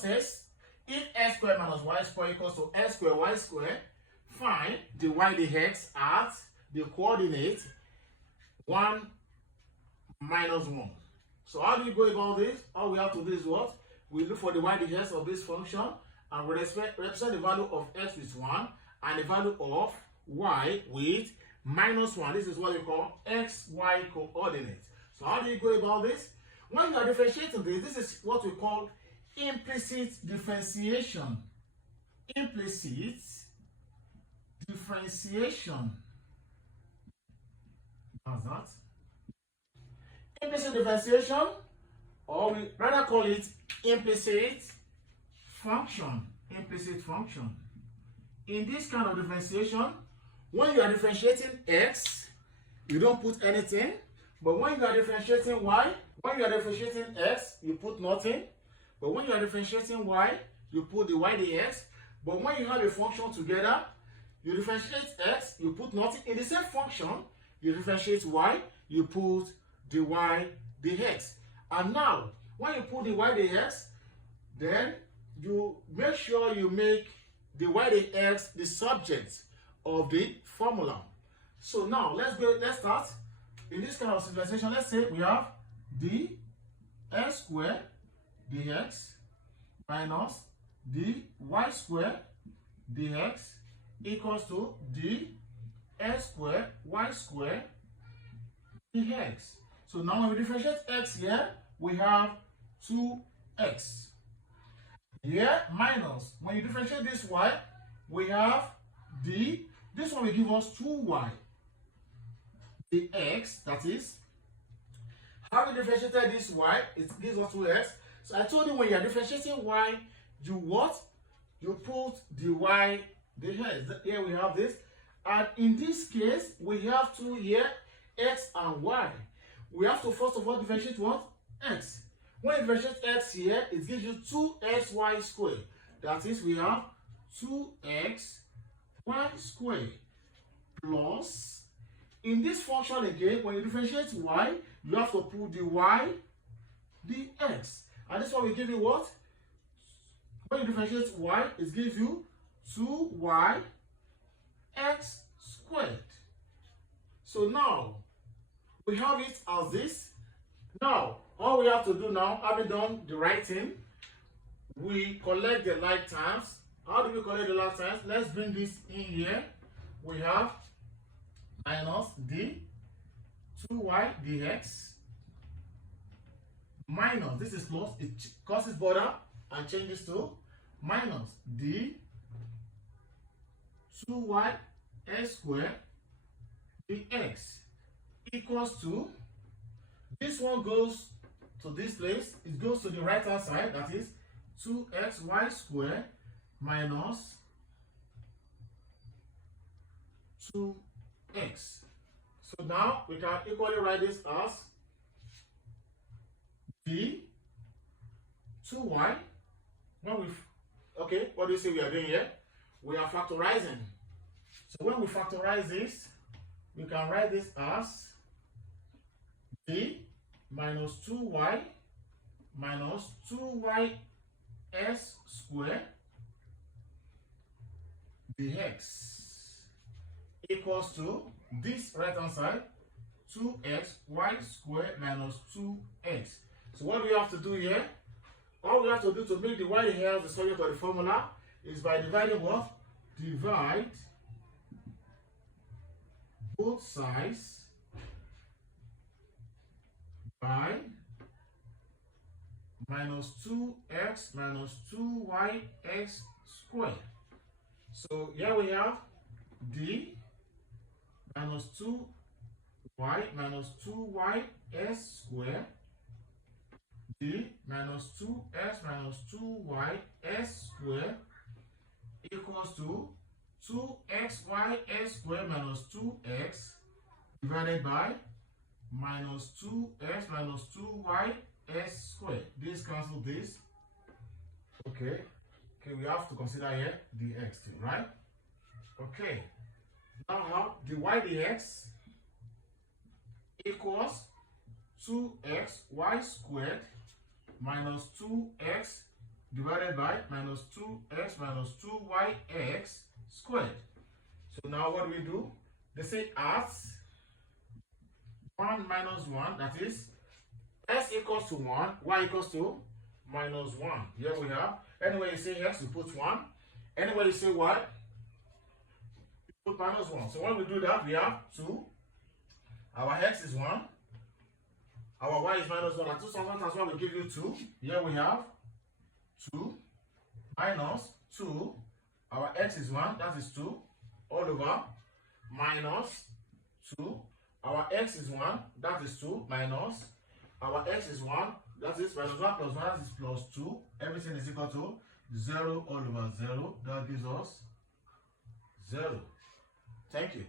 says if x squared minus y squared equals to x squared y squared, find the y, the x at the coordinate 1 minus 1. So how do you go about this? All we have to do is what? We look for the y, the x of this function, and we represent the value of x with 1 and the value of y with minus 1. This is what we call xy coordinate. So how do you go about this? When you are differentiating this is what we call implicit differentiation. Implicit differentiation. How's that? Implicit differentiation, or we rather call it implicit function. Implicit function. In this kind of differentiation, when you are differentiating x, you don't put anything. But when you are differentiating y, when you are differentiating x, you put nothing. But when you are differentiating y, you put the y, the x. But when you have a function together, you differentiate x, you put nothing. In the same function, you differentiate y, you put the y, the x. And now, when you put the y, the x, then you make sure you make the y, the x the subject of the formula. So now, let's start. In this kind of simplification, let's say we have the x squared dx minus the y squared dx equals to the x squared y squared dx. So now when we differentiate x here, we have 2x. Here, minus. When you differentiate this y, we have this one will give us 2y. The x, that is, having differentiated this y, it gives us 2x. So I told you when you are differentiating y, you what? You put the y, the x. Here we have this. And in this case, we have 2 here, x and y. We have to first of all differentiate what? X. When you differentiate x here, it gives you 2xy squared. That is, we have 2xy squared plus, in this function again, when you differentiate y, you have to put the y, the x. And this one will give you what? When you differentiate y, it gives you 2y x squared. So now, we have it as this. Now, all we have to do now, having done the writing, we collect the like terms. How do we collect the like terms? Let's bring this in here. We have minus the 2y dx minus, this is plus, it crosses border and changes to minus the 2y x squared dx equals to, this one goes to this place, it goes to the right hand side, that is 2xy squared minus 2x. So now we can equally write this as the 2y. When we, okay, what do you see we are doing here? We are factorizing. So when we factorize this, we can write this as d minus 2y minus 2y s squared dx equals to this right hand side 2xy squared minus 2x. So what do we have to do here? All we have to do to make the y here the subject of the formula is by dividing what? Divide both sides by minus 2x minus 2yx squared. So here we have d minus 2y minus 2ys squared, d minus 2x minus 2ys squared equals to 2xys squared minus 2x divided by minus 2x minus 2ys squared. This cancels this. Okay, we have to consider here the x too, right? Okay, now the y dx equals 2xy squared minus 2x divided by minus 2x minus 2yx squared. So now what do we do? They say as 1 minus 1, that is x equals to 1, y equals to minus 1. Here we have, anywhere you say x, you put 1. Anywhere you say y, you put minus 1. So when we do that, we have 2. Our x is 1. Our y is minus 1. And 2 sometimes as well will give you 2. Here we have 2 minus 2. Our x is 1, that is 2. All over minus 2. Our x is 1, that is 2, minus. Our x is 1, that is minus 1 plus 1, that is plus 2. Everything is equal to 0 all over 0. That gives us 0. Thank you.